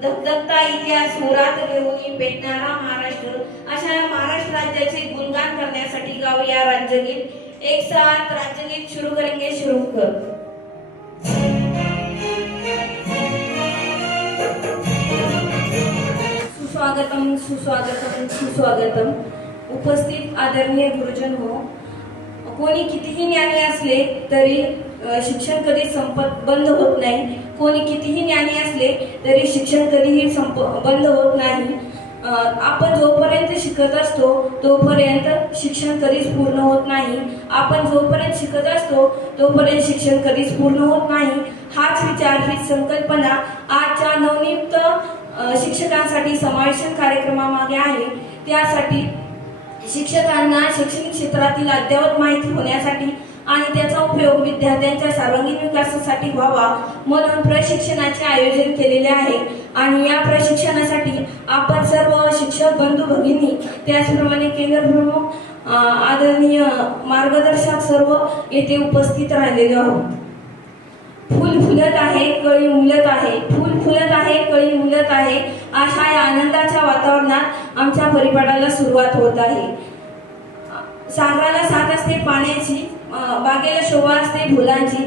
धगधगता इतिहास होरात घेऊन पेटणारा महाराष्ट्र. अशा महाराष्ट्र राज्याचे गुणगान करण्यासाठी गाव या राज्यगीत. एक साथ राज्यगीत सुरू करेंगे सुरू कर. सुस्वागतम सुस्वागतम सुस्वागतम. उपस्थित आदरणीय गुरुजन हो कोणी कितीही ज्ञानी असले तरी शिक्षण कधी संपत बंद होत नाही. कोणी कितीही ज्ञानी असले तरी शिक्षण कधीही संप बंद होत नाही. आपण जोपर्यंत शिकत असतो तोपर्यंत शिक्षण कधीच पूर्ण होत नाही. आपण जोपर्यंत शिकत असतो तोपर्यंत शिक्षण कधीच पूर्ण होत नाही. हाच विचार ही संकल्पना आजच्या नवनियुक्त शिक्षकांसाठी समावेशन कार्यक्रमामागे आहे. त्यासाठी शिक्षकांना शैक्षणिक क्षेत्रातील अद्ययावत माहिती होण्यासाठी आणि त्याचा उपयोग विद्यार्थ्यांच्या सर्वांगीण विकासासाठी व्हावा म्हणून प्रशिक्षणाचे आयोजन केलेले आहे. आणि या प्रशिक्षणासाठी आपण सर्व शिक्षक बंधू भगिनी त्याचप्रमाणे केंद्र प्रमुख आदरणीय मार्गदर्शक सर्व येथे उपस्थित राहिलेले आहोत. फुल फुलत आहे कळी मुलत आहे. फुल फुलत आहे कळी मुलत आहे अशा या आनंदाच्या वातावरणात आमच्या परिपाठाला सुरुवात होत आहे. सागराला साथ पाण्याची बागेला शोभा असते फुलांची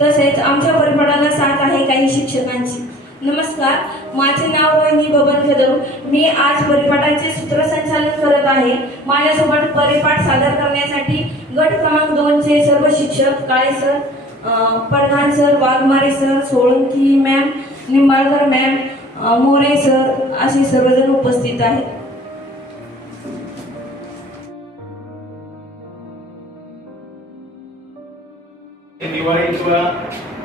तसेच आमच्या परपडाला साथ आहे काही शिक्षकांची. नमस्कार माझे नाव रोहिणी बबन कदम. मी आज परिपाठाचे सूत्रसंचालन करत आहे. माझ्यासोबत परिपाठ सादर करण्यासाठी गट क्रमांक दोनचे सर्व शिक्षक काळे सर अं, sir Waghmare sir Solanki ma'am Nimbalkar ma'am More sir असे सर्वजण उपस्थित आहेत. दिवाळी किंवा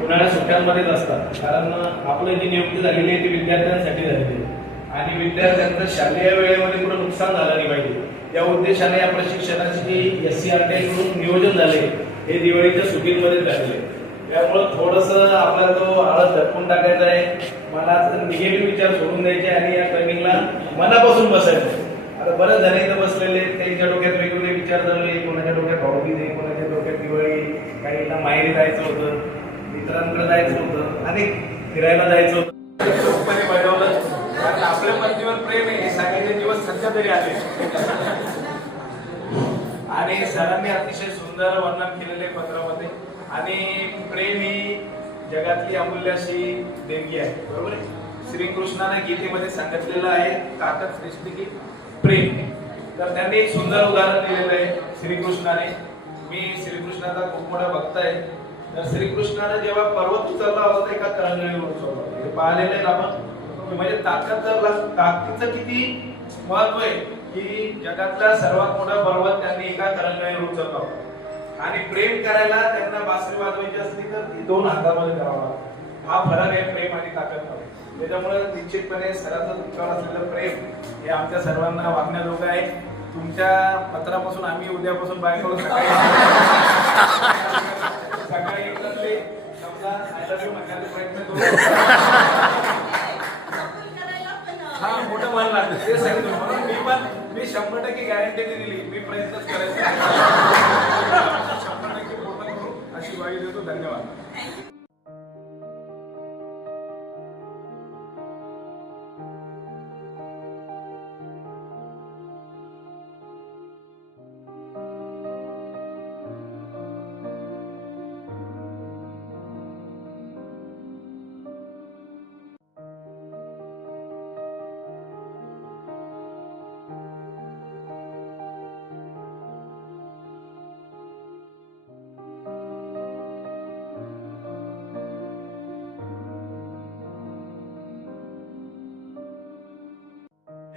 उन्हाळ्या सुट्ट्यांमध्येच असतात. कारण आपलं जी नियुक्ती झालेली आहे ती विद्यार्थ्यांसाठी झालेली आहे. आणि विद्यार्थ्यांचं शालेय वेळेमध्ये कुठं नुकसान झालं नाही पाहिजे. या उद्देशाने या प्रशिक्षणाची एस सी आर टी कडून नियोजन झाले हे दिवाळीच्या सुट्टींमध्येच झालेले त्यामुळं थोडस आपला तो आळस झटकून टाकायचा आहे. मला निगेटिव्ह विचार सोडून द्यायचे आणि या ट्रेनिंगला मनापासून बसायचं आता बरेच जण इथं बसलेले त्यांच्या डोक्यात वेगवेगळे विचार झाले कोणाच्या डोक्यात हॉबीज आहे कोणाच्या माहेरी जायचं होतं मित्रांकडे जायचं होतं अनेक फिरायला जायचं होतं. आपल्या पत्नीवर प्रेम आहे हे सांगायचे दिवस सध्या तरी आले आणि सरांनी अतिशय सुंदर वर्णन केलेले पत्रामध्ये. आणि प्रेम ही जगातली अमूल्य अशी देणगी आहे. बरोबर आहे? श्रीकृष्णाने गीतेमध्ये सांगितलेलं आहे ताकद सृष्टी की प्रेम. तर त्यांनी एक सुंदर उदाहरण दिलेलं आहे श्रीकृष्णाने. मी श्रीकृष्णाचा खूप मोठा भक्त आहे. तर श्रीकृष्णाने जेव्हा पर्वत उचलला होता एका तरंगळीवर उचलला हे पाहिलेलं आहे आपण? म्हणजे ताकद जर ताकदीचं किती महत्त्व आहे? की जगातला सर्वात मोठा पर्वत त्यांनी एका तरंगळीवर उचलला होता. आणि प्रेम करायला त्यांना बासरी वाजवायची असली तर ती दोन हातामध्ये करावा लागतो. हा फरक आहे प्रेम आणि ताकद त्याच्यामुळे निश्चितपणे सराचं तुमच्यावर असलेलं प्रेम हे आमच्या सर्वांना वागण्याजोगं आहे. तुमच्या पत्रापासून आम्ही उद्यापासून बाहेर करू सकाळी प्रयत्न करू. हा मोठं मन ते सांगितलं म्हणून मी पण मी शंभर टक्के गॅरंटी दिली. मी प्रयत्नच करायचा शंभर टक्के पूर्ण करू अशी ग्वाही देतो. धन्यवाद.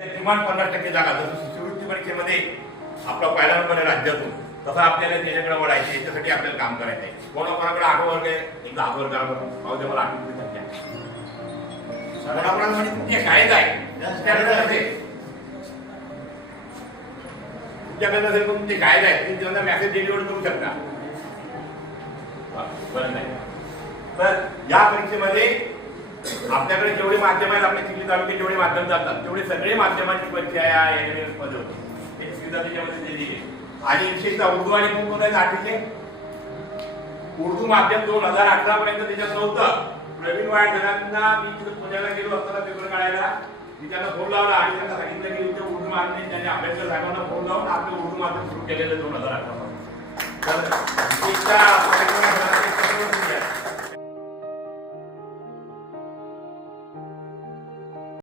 ते किमान पन्नास टक्के जागा जसं शिष्यवृत्ती परीक्षेमध्ये आपला पहिला नंबर आहे राज्यातून तसं आपल्याला त्याच्याकडे वळायचं याच्यासाठी आपल्याला काम करायचं आहे. कोणाकोणाकडे आठ वर्ग आहे? एकदा आठ वर्ग पाहू दे मला आठवते संख्या कोणाकोणाला म्हणजे तुमच्या शाळेत आहे? तुमच्याकडे नसेल तुमच्याकडे पण तुमची शाळेत आहे? तुम्ही त्यांना मेसेज डिलिव्हर करू शकता. बरं नाही. तर या परीक्षेमध्ये आपल्याकडे जेवढे माध्यम आहेत आपल्या चिखली तालुक्यात जेवढे माध्यम जातात तेवढे सगळे माध्यमांची परीक्षा या NMS मध्ये. होते ते सुविधा त्याच्यामध्ये दिलेली आहे. आणि विशेषतः उर्दू आणि कोण उर्दू माध्यम दोन हजार अठरा पर्यंत त्याच्यात नव्हतं. प्रवीण वायझरांना मी तिथे पुण्याला गेलो असताना पेपर काढायला. मी त्यांना फोन लावला आणि त्यांना सांगितलं की इथे उर्दू माध्यम त्यांनी आंबेडकर साहेबांना फोन लावून आपलं उर्दू माध्यम सुरू केलेलं दोन हजार अठरा तर